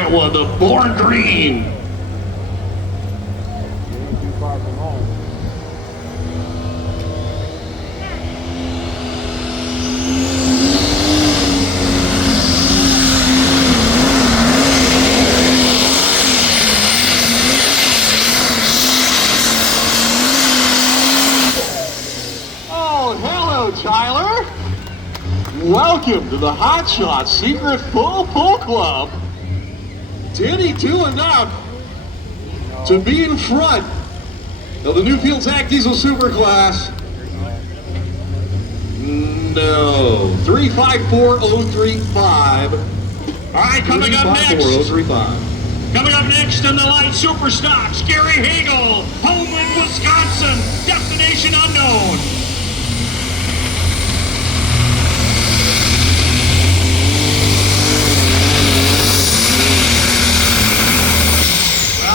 Iowa, the Born Green. Tyler, welcome to the Hot Shot Secret Full Club. Denny 2 enough to be in front of the Newfield Zach Diesel Superclass. No, 354.035. All right, coming up next. 354.035. Coming up next in the light super stocks, Gary Hagel, Homeland, Wisconsin, destination unknown.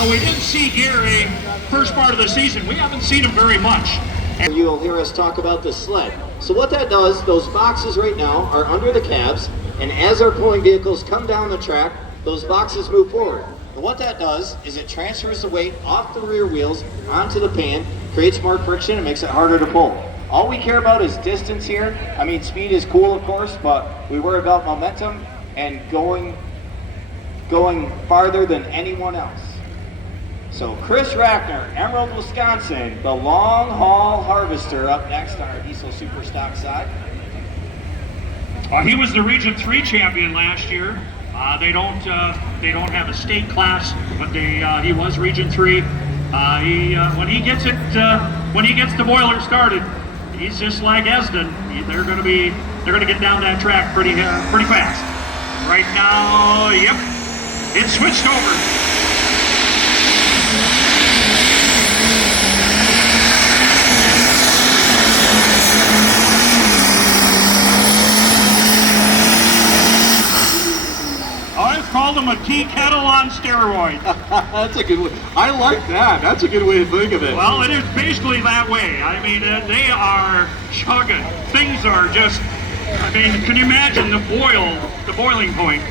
We didn't see Gary first part of the season. We haven't seen him very much. You'll hear us talk about the sled. So what that does, those boxes right now are under the cabs, and as our pulling vehicles come down the track, those boxes move forward. And what that does is it transfers the weight off the rear wheels onto the pan, creates more friction, and makes it harder to pull. All we care about is distance here. I mean, speed is cool, of course, but we worry about momentum and going farther than anyone else. So Chris Rackner, Emerald, Wisconsin, the long haul harvester up next on our diesel super stock side. He was the Region 3 champion last year. They don't have a state class, but he was Region 3. When he gets the boiler started, he's just like Esden. They're going to get down that track pretty fast. Right now, yep, it's switched over. Called him a tea kettle on steroids. That's a good way. I like that. That's a good way to think of it. Well, it is basically that way. I mean, they are chugging. Things are just, I mean, can you imagine the boiling point?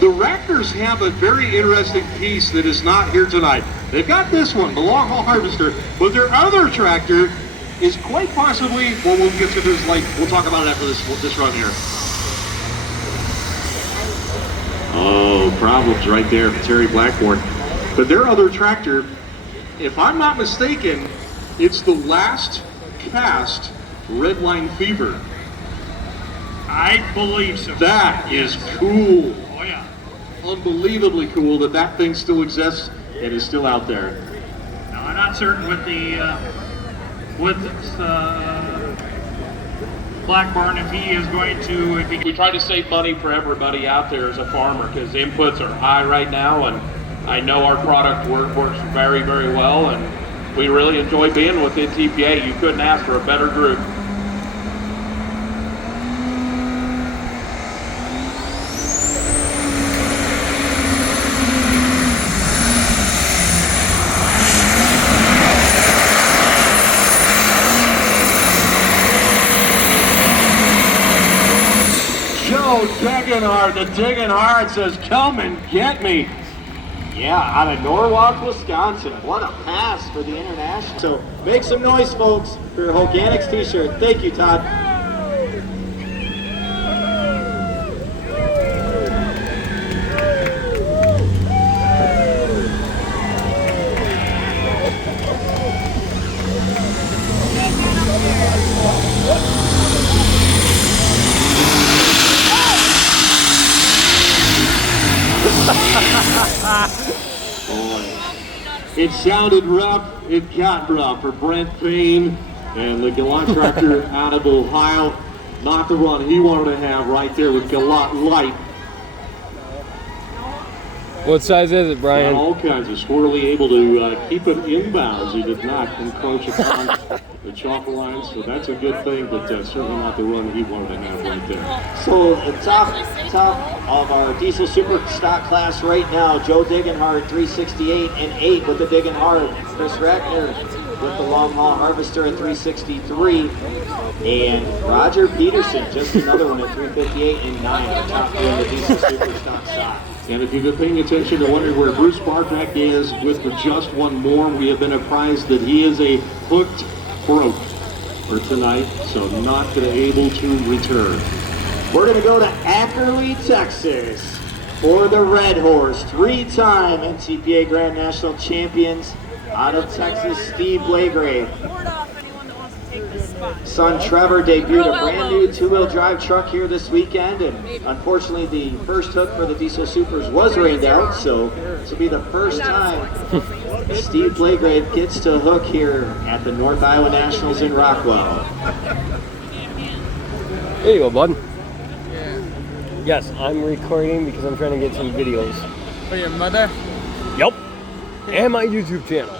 The Rackners have a very interesting piece that is not here tonight. They've got this one, the long haul harvester, but their other tractor is quite possibly, well, we'll get to this, like, we'll talk about it after this run here. Oh, problems right there for Terry Blackburn. But their other tractor, if I'm not mistaken, it's the last cast Redline Fever. I believe so. That is cool. Oh yeah. Unbelievably cool that thing still exists and is still out there. Now I'm not certain with Blackburn if he is going to. We try to save money for everybody out there as a farmer because inputs are high right now, and I know our product works very, very well, and we really enjoy being with NTPA. You couldn't ask for a better group. Degenhardt, the Degenhardt says, come and get me. Yeah, out of Norwalk, Wisconsin. What a pass for the international. So make some noise, folks, for your Organics t-shirt. Thank you, Todd. It sounded rough, it got rough for Brent Payne and the Gallant tractor out of Ohio. Not the run he wanted to have right there with Gallant Light. What size is it, Brian? All kinds of squirrely, able to keep it inbounds. He did not encroach upon the chalk line, so that's a good thing, but certainly not the run he wanted to have right there. So the top of our diesel super stock class right now, Joe Degenhardt 368 and 8 with the Degenhardt. Chris Rackner with the long haul harvester at 363. And Roger Peterson, just another one at 358 and 9, our top three in the diesel super stock side. And if you've been paying attention and wondering where Bruce Bartek is with the just one more, we have been apprised that he is a hooked broke for tonight, so not going to able to return. We're going to go to Ackerley, Texas for the Red Horse, three-time NTPA Grand National Champions out of Texas, Steve Blagrave. Son Trevor debuted a brand new two-wheel drive truck here this weekend, and unfortunately the first hook for the Diesel Supers was rained out, so this will be the first time Steve Blagrave gets to hook here at the North Iowa Nationals in Rockwell. There you go, bud. Yes, I'm recording because I'm trying to get some videos. For your mother? Yep. And my YouTube channel.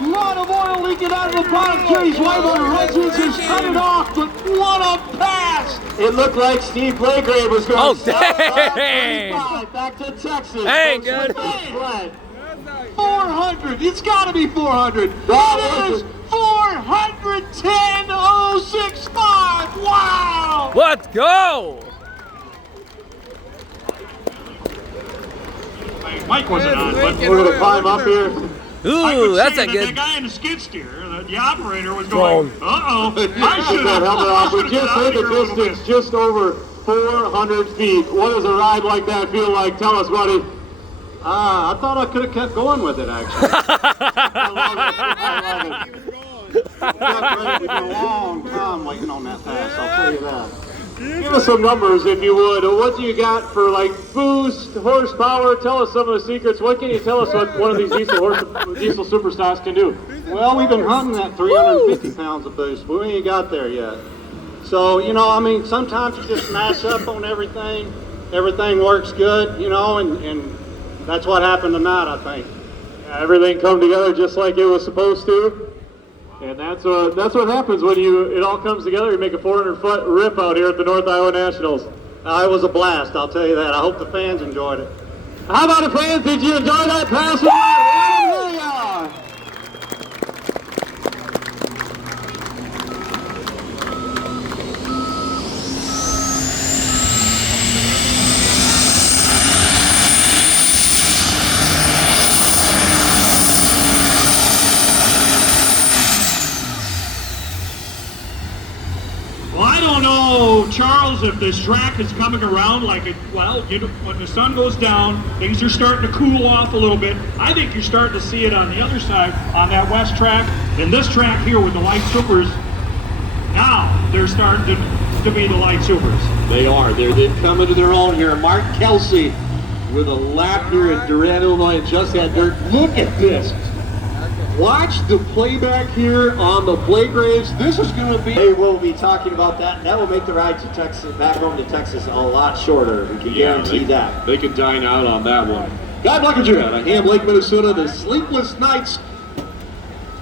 Lot of oil leaking out of the bottom. Case Weimer Regis has cut it off, but what a pass! It looked like Steve Blagrave was going dang! back to Texas. Dang, good. 400. It's got to be 400. That is 410.065. Wow! Let's go! Mike wasn't on, but We're going to climb up here. I Ooh, could that's see a that good the guy in the skid steer, the operator was going, Drone. uh-oh, I should That helmet off. We have just hit the distance, just over 400 feet. What does a ride like that feel like? Tell us, buddy. I thought I could have kept going with it, actually. I love it. We've been a long time waiting on that pass, I'll tell you that. Give us some numbers, if you would. What do you got for like boost, horsepower? Tell us some of the secrets. What can you tell us what one of these diesel superstocks can do? Well, we've been hunting that 350 pounds of boost, but we ain't got there yet. So, you know, I mean, sometimes you just mash up on everything. Everything works good, you know, and that's what happened tonight, I think. Everything come together just like it was supposed to. And that's what happens when it all comes together. You make a 400-foot rip out here at the North Iowa Nationals. It was a blast, I'll tell you that. I hope the fans enjoyed it. How about the fans? Did you enjoy that pass? Hallelujah! Well, I don't know, Charles, if this track is coming around like it, well, you know, when the sun goes down, things are starting to cool off a little bit. I think you're starting to see it on the other side, on that west track, and this track here with the light supers. Now, they're starting to be the light supers. They are. They've come into their own here. Mark Kelsey with a lap here at Durant, Illinois, and just had dirt. Look at this. Watch the playback here on the Blagraves. This is going to be... They will be talking about that, and that will make the ride to Texas, back home to Texas, a lot shorter. We can guarantee that. They could dine out on that one. Guy Blankenship out of Ham Lake, Minnesota, the Sleepless Nights.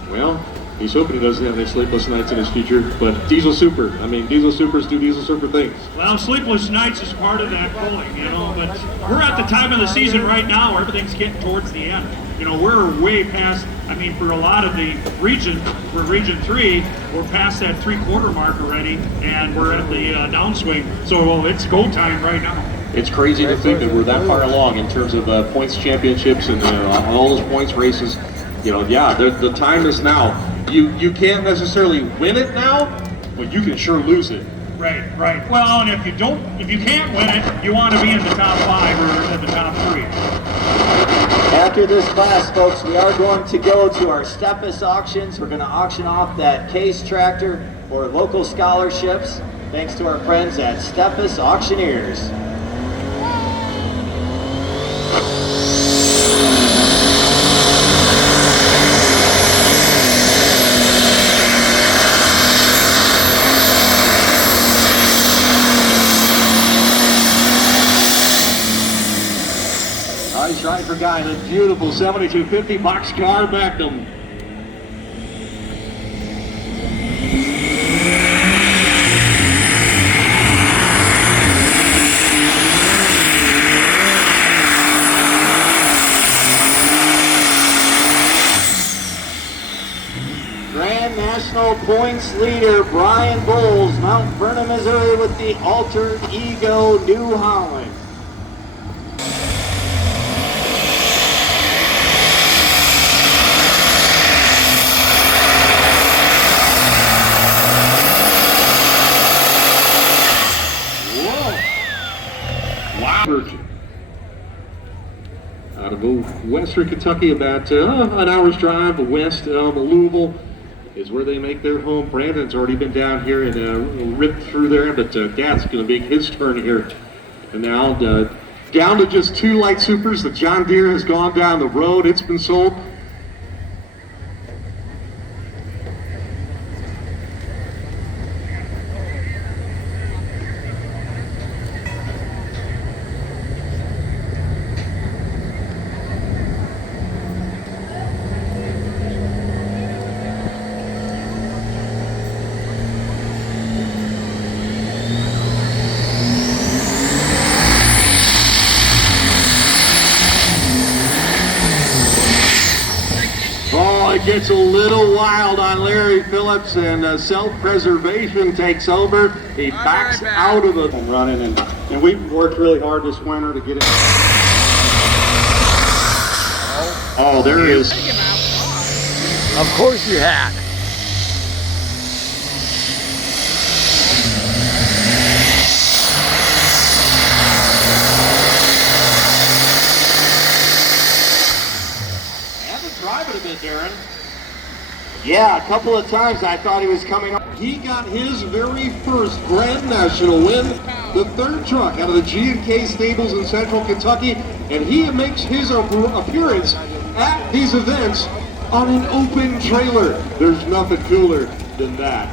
Well, he's hoping he doesn't have any sleepless nights in his future, but Diesel Super. I mean, Diesel Supers do Diesel Super things. Well, sleepless nights is part of that pulling, you know, but we're at the time of the season right now where everything's getting towards the end. You know, we're way past, I mean, for a lot of the region, for Region 3, we're past that three-quarter mark already, and we're at the downswing, so it's go time right now. It's crazy to think that we're that far along in terms of points championships and all those points races. You know, yeah, the time is now. You can't necessarily win it now, but you can sure lose it. Right, right. Well, and if you can't win it, you want to be in the top 5 or in the top 3. After this class, folks, we are going to go to our Steffes auctions. We're going to auction off that Case tractor for local scholarships, thanks to our friends at Steffes Auctioneers. driver guy in a beautiful 7250 boxcar Magnum. Grand National points leader Brian Bowles, Mount Vernon, Missouri with the Altered Ego New Holland. Out of western Kentucky, about an hour's drive west of Louisville is where they make their home. Brandon's already been down here and ripped through there, but Dad's going to make his turn here. And now down to just 2 light supers. The John Deere has gone down the road. It's been sold. It gets a little wild on Larry Phillips, and self-preservation takes over. He backs out of the And running, and we've worked really hard this winter to get it. Oh, there he is. Of course you had. Drive it a bit, Darren. Yeah, a couple of times I thought he was coming up. He got his very first Grand National win, the 3rd truck out of the G&K stables in central Kentucky, and he makes his appearance at these events on an open trailer. There's nothing cooler than that.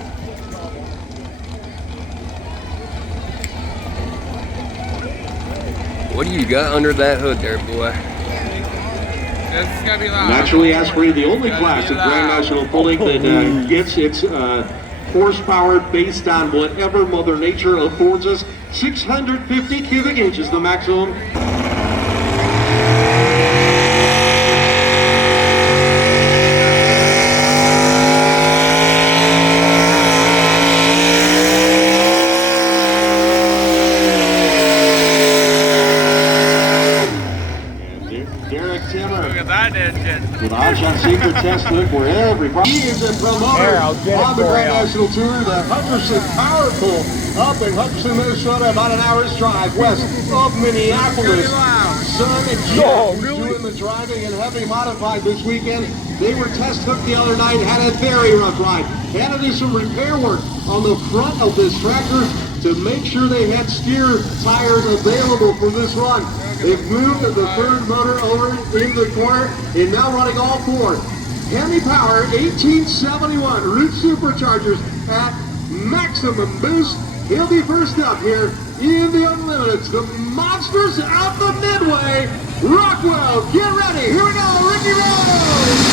What do you got under that hood there, boy? It's gotta be loud. Naturally aspirated, the only class in Grand National pulling that gets its horsepower based on whatever Mother Nature affords us. 650 cubic inches, the maximum. With Hotshot Secret Test Look, where everybody is a promoter on the Grand National Tour, the Hutcherson Power Pool up in Hutcherson, Minnesota, about an hour's drive west of Minneapolis. Son and Jeff doing the driving and heavy modified this weekend. They were test hooked the other night, had a very rough ride. Had to do some repair work on the front of this tractor to make sure they had steer tires available for this run. They've moved the 3rd motor over in the corner and now running all 4. Heavy power 1871 Root Superchargers at maximum boost. He'll be first up here in the Unlimiteds. The monsters out the midway. Rockwell, get ready. Here we go, Ricky Rose.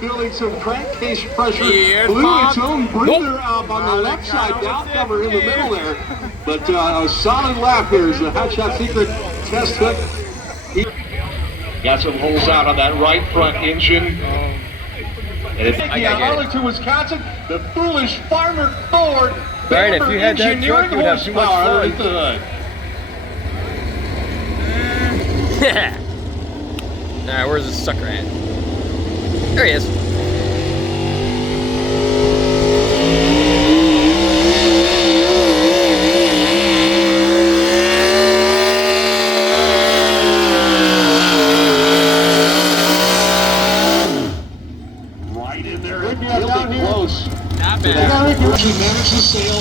Building some crankcase pressure, blew its own breather up on the left side, valve cover in the middle there. But a solid lap here is the Hotshot Secret Test Hook. Got some holes out on that right front engine. And Arlington, Wisconsin, the foolish farmer Ford. Brian, if you had that truck, you would have too much fun. Alright, where's this sucker at? There he is. Right in there, really close. Not bad. He managed to sail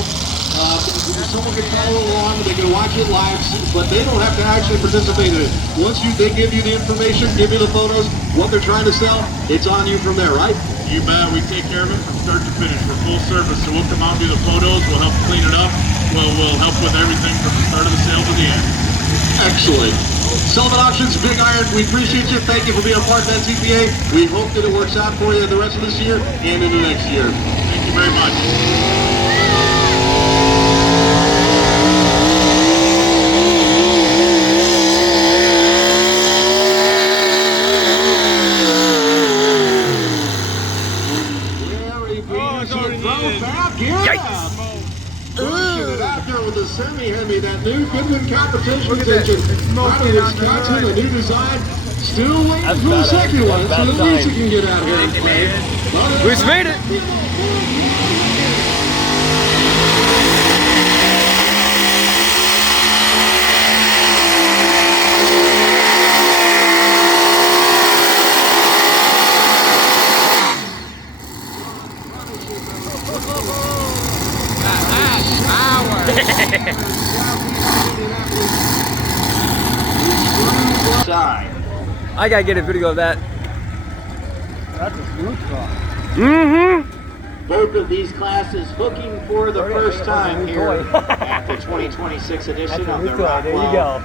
someone can follow along, they can watch it live, but they don't have to actually participate in it. Once they give you the information, give you the photos, what they're trying to sell, it's on you from there, right? You bet. We take care of it from start to finish. We're full service, so we'll come out and do the photos. We'll help clean it up. We'll help with everything from the start of the sale to the end. Excellent. Sullivan Auctions, Big Iron, we appreciate you. Thank you for being a part of NTPA. We hope that it works out for you the rest of this year and into next year. Thank you very much. Out there with the semi-Hemi, that new Goodman competition engine out of Wisconsin, a new design. Still waiting for the second one, so at least you can get out here and play. We just made it! I gotta get a video of that. That's a smooth car. Mm-hmm. Both of these classes hooking for the first time here at the 2026 edition of the Rock. There you go.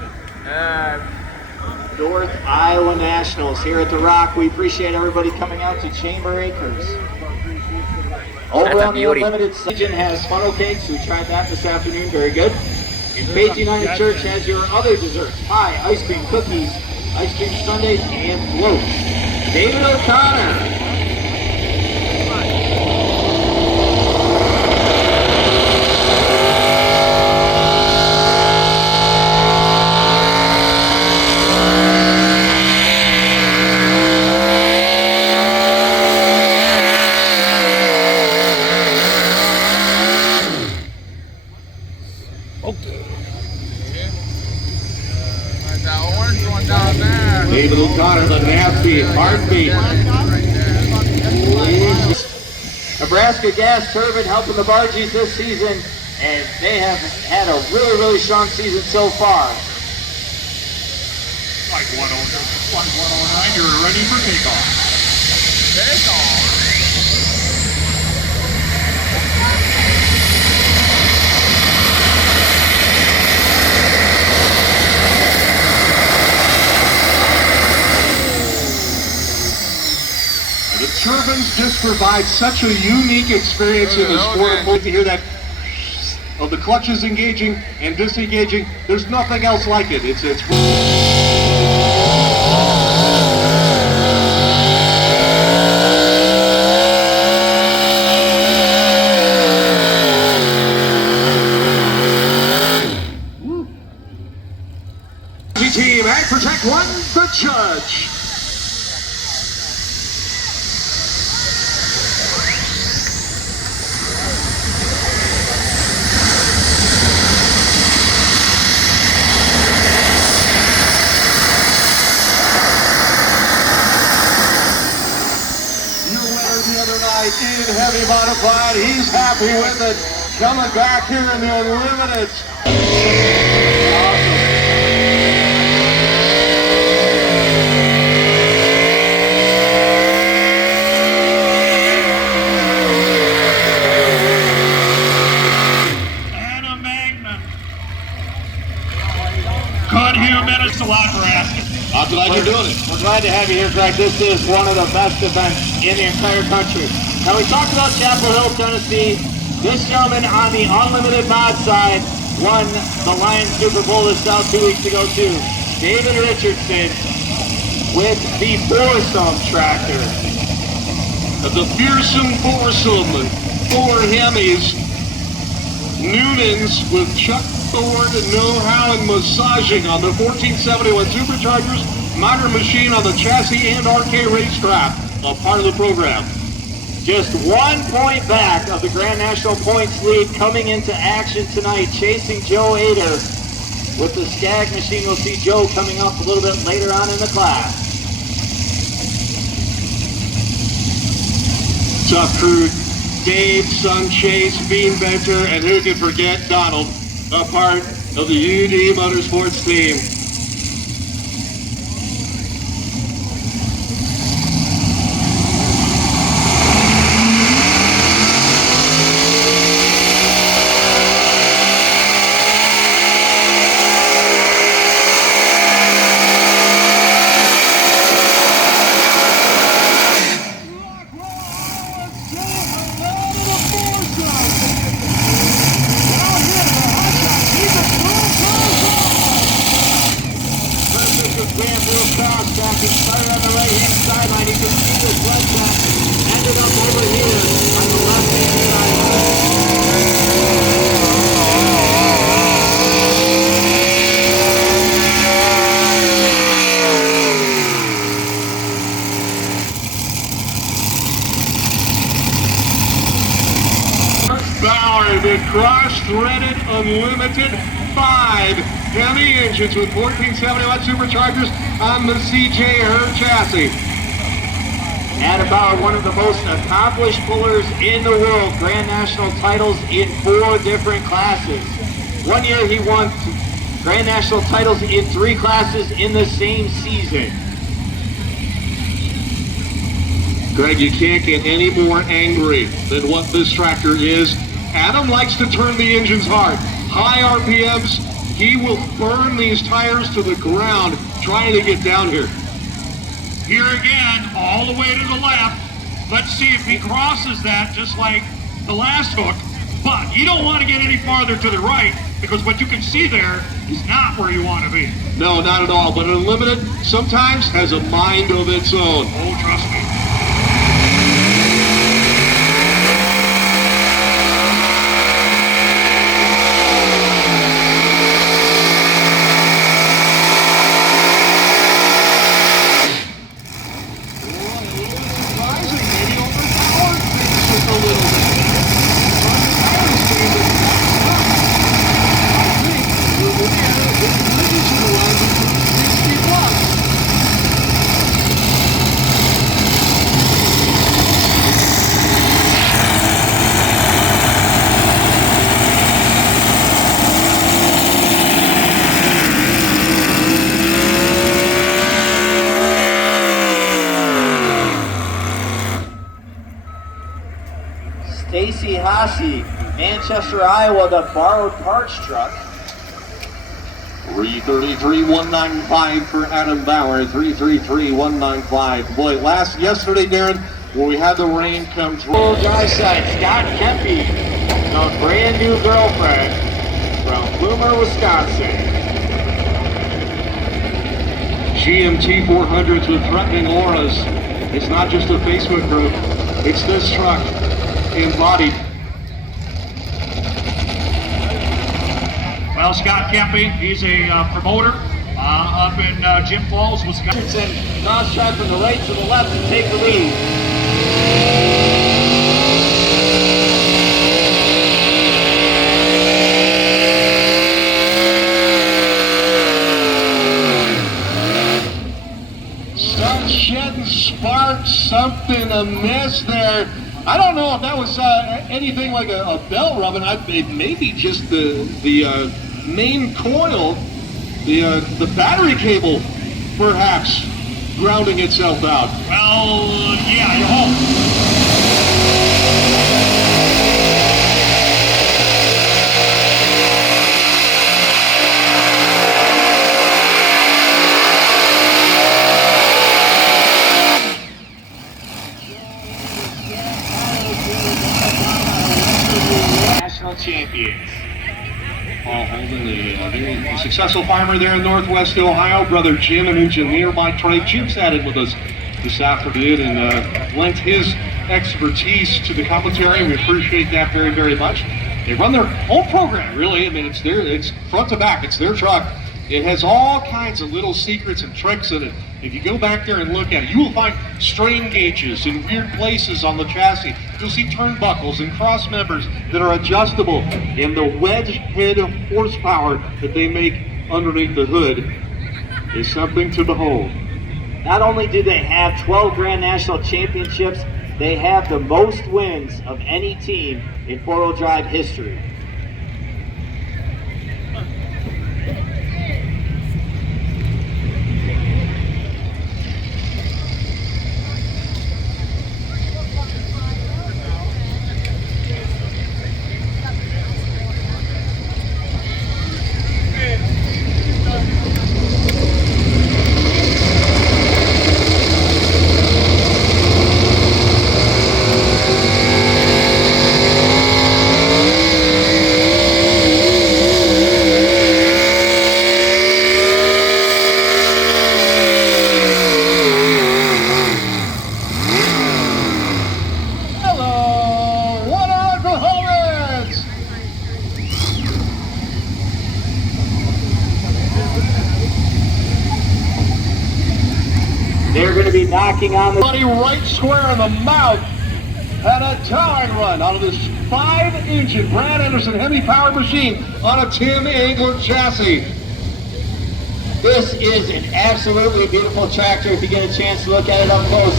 North Iowa Nationals here at the Rock. We appreciate everybody coming out to Chamber Acres. Over on the Unlimited section has funnel cakes. We tried that this afternoon. Very good. And Faith United Church has your other desserts: pie, ice cream, cookies, ice cream sundaes, and floats. David O'Connor. David O'Connor, the nasty heartbeat. Nebraska Gas Turbine helping the Bargies this season, and they have had a really strong season so far. Like 109, you're ready for takeoff. Takeoff. The turbines just provide such a unique experience in the sport. To hear that of the clutches engaging and disengaging, there's nothing else like it. It's team Ag Protect 1, the judge. In heavy modified, he's happy with it. Coming back here in the Unlimited. And a Magnum. Good minutes to Nebraska. How glad you're doing it. We're glad to have you here, Greg. This is one of the best events in the entire country. Now, we talked about Chapel Hill, Tennessee. This gentleman on the Unlimited mod side won the Lions Super Bowl this South 2 weeks ago, too. David Richardson with the foursome tractor. The fearsome foursome, 4 Hemis, Noonans with Chuck Ford know-how and massaging on the 1471 Superchargers, modern machine on the chassis and RK racetrack, a part of the program. Just 1 point back of the Grand National points lead coming into action tonight, chasing Joe Ader with the Skag machine. You'll see Joe coming up a little bit later on in the class. Tough crew Dave, son Chase, Bean Benter, and who can forget Donald, a part of the UD Motorsports team. Started on the right-hand sideline. You can see the sled track ended up over here on the left-hand sideline. Bauer, the cross-threaded Unlimited 5 Hemi engines with 1470 watt superchargers on the CJ Herd chassis. Adam Bauer, one of the most accomplished pullers in the world, Grand National titles in 4 different classes. One year he won Grand National titles in 3 classes in the same season. Greg, you can't get any more angry than what this tractor is. Adam likes to turn the engines hard. High RPMs, he will burn these tires to the ground trying to get down here. Here again, all the way to the left. Let's see if he crosses that just like the last hook. But you don't want to get any farther to the right because what you can see there is not where you want to be. No, not at all. But Unlimited sometimes has a mind of its own. Oh, trust me. Stacy Hasse, Manchester, Iowa, the borrowed parts truck. 333,195 for Adam Bauer, 333,195. Boy, yesterday, Darren, when we had the rain come through. Dry side, Scott Kempe, the brand new girlfriend from Bloomer, Wisconsin. GMT 400s with threatening auras. It's not just a Facebook group, it's this truck embodied. Well, Scott Kempe, he's a promoter up in Jim Falls, Wisconsin. Cross-track from the right to the left to take the lead. Start shedding sparks, something amiss there. I don't know if that was anything like a bell rubbing. It may be just the main coil, the battery cable, perhaps grounding itself out. Well, yeah, you hope. Champions. Paul Holden, a successful farmer there in Northwest Ohio. Brother Jim, an engineer by trade. Jim sat in with us this afternoon and lent his expertise to the commentary. We appreciate that very, very much. They run their own program, really. I mean, it's front to back. It's their truck. It has all kinds of little secrets and tricks in it. If you go back there and look at it, you will find strain gauges in weird places on the chassis. You'll see turnbuckles and cross members that are adjustable, and the wedge head horsepower that they make underneath the hood is something to behold. Not only do they have 12 Grand National Championships, They have the most wins of any team in four-wheel drive history. They're going to be knocking on the Buddy right square in the mouth. And a towing run out of this 5-engine Brad Anderson Hemi powered machine on a Tim England chassis. This is an absolutely beautiful tractor if you get a chance to look at it up close.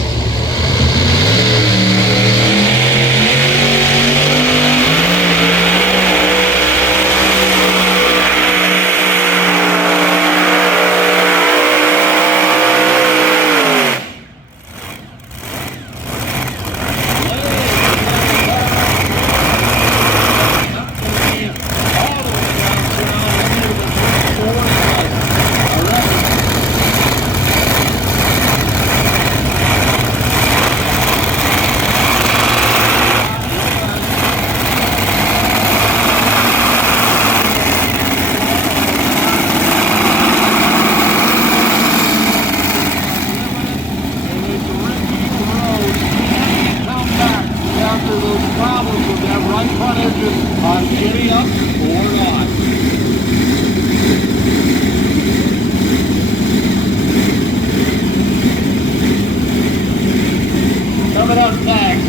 Coming up next,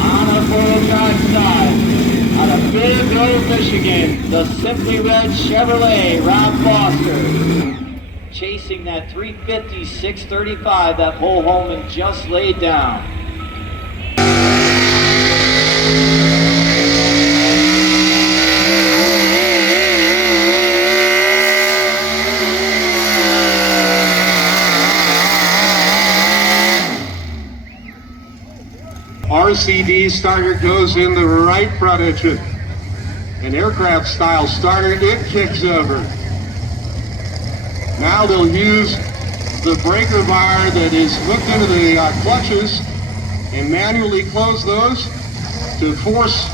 on a four-wheel drive side, out of Big Grove, Michigan, the Simply Red Chevrolet Rob Foster, chasing that 350 635 that Bull Holman just laid down. RCD starter goes in the right front engine. An aircraft style starter, it kicks over. Now they'll use the breaker bar that is hooked into the clutches and manually close those to force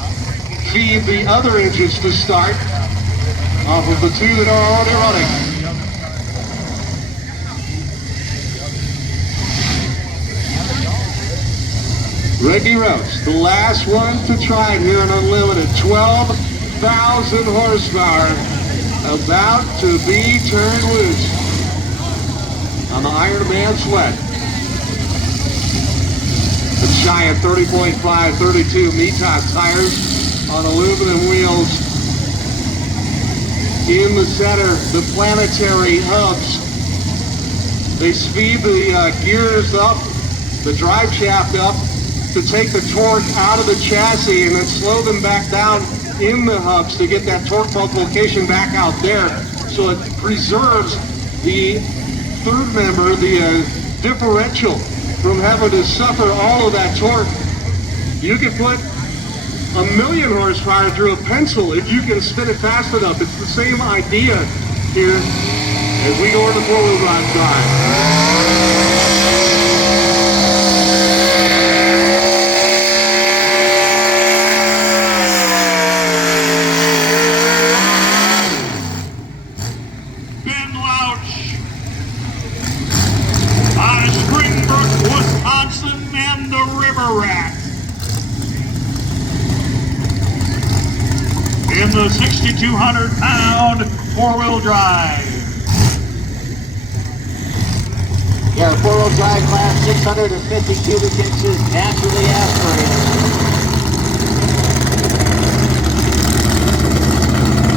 feed the other engines to start off of the two that are already running. Ricky Rose, the last one to try it here in Unlimited. 12,000 horsepower about to be turned loose on the Iron Man sled. It's shy of 30.5, 32 METOP tires on aluminum wheels. In the center, the planetary hubs. They speed the gears up, the drive shaft up, to take the torque out of the chassis and then slow them back down in the hubs to get that torque multiplication back out there. So it preserves the third member, the differential, from having to suffer all of that torque. You can put 1,000,000 horsepower through a pencil if you can spin it fast enough. It's the same idea here as we go over the four-wheel drive side. In the 6,200-pound four-wheel drive. Yeah, four-wheel drive class, 650 cubic inches, naturally aspirated.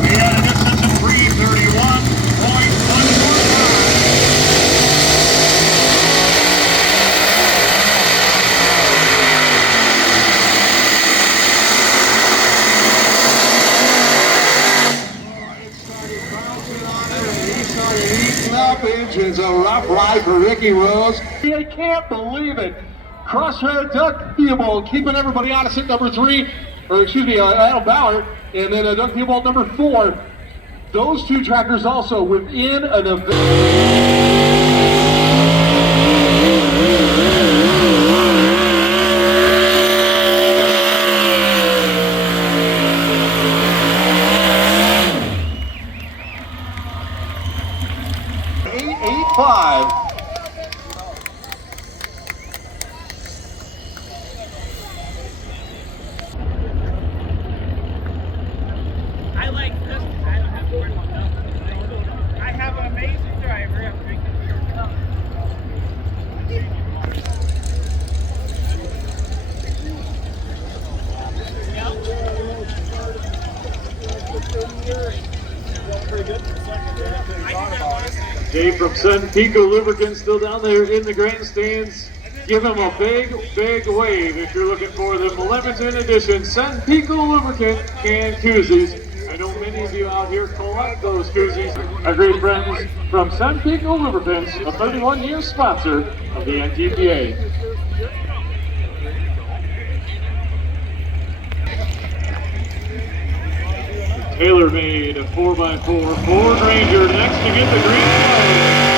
We had a distance of 331.145. a rough ride for Ricky Rose. I can't believe it. Crosshair Doug Theobald keeping everybody honest at number 3, or excuse me, Adam Bauer, and then Doug Theobald number 4. Those two trackers also within an event. I like this because I don't have to worry about nothing. I have an amazing driver. I'm drinking beer. Dave from Sun Pico Lubricants still down there in the grandstands. Give him a big, big wave if you're looking for the limited edition Sun Pico Lubricant can koozies. I know many of you out here collect those koozies. Our great friends from Sun Pico Lubricants, a 31-year sponsor of the NTPA. Tailor-made 4x4 Ford Ranger next to get the green flag.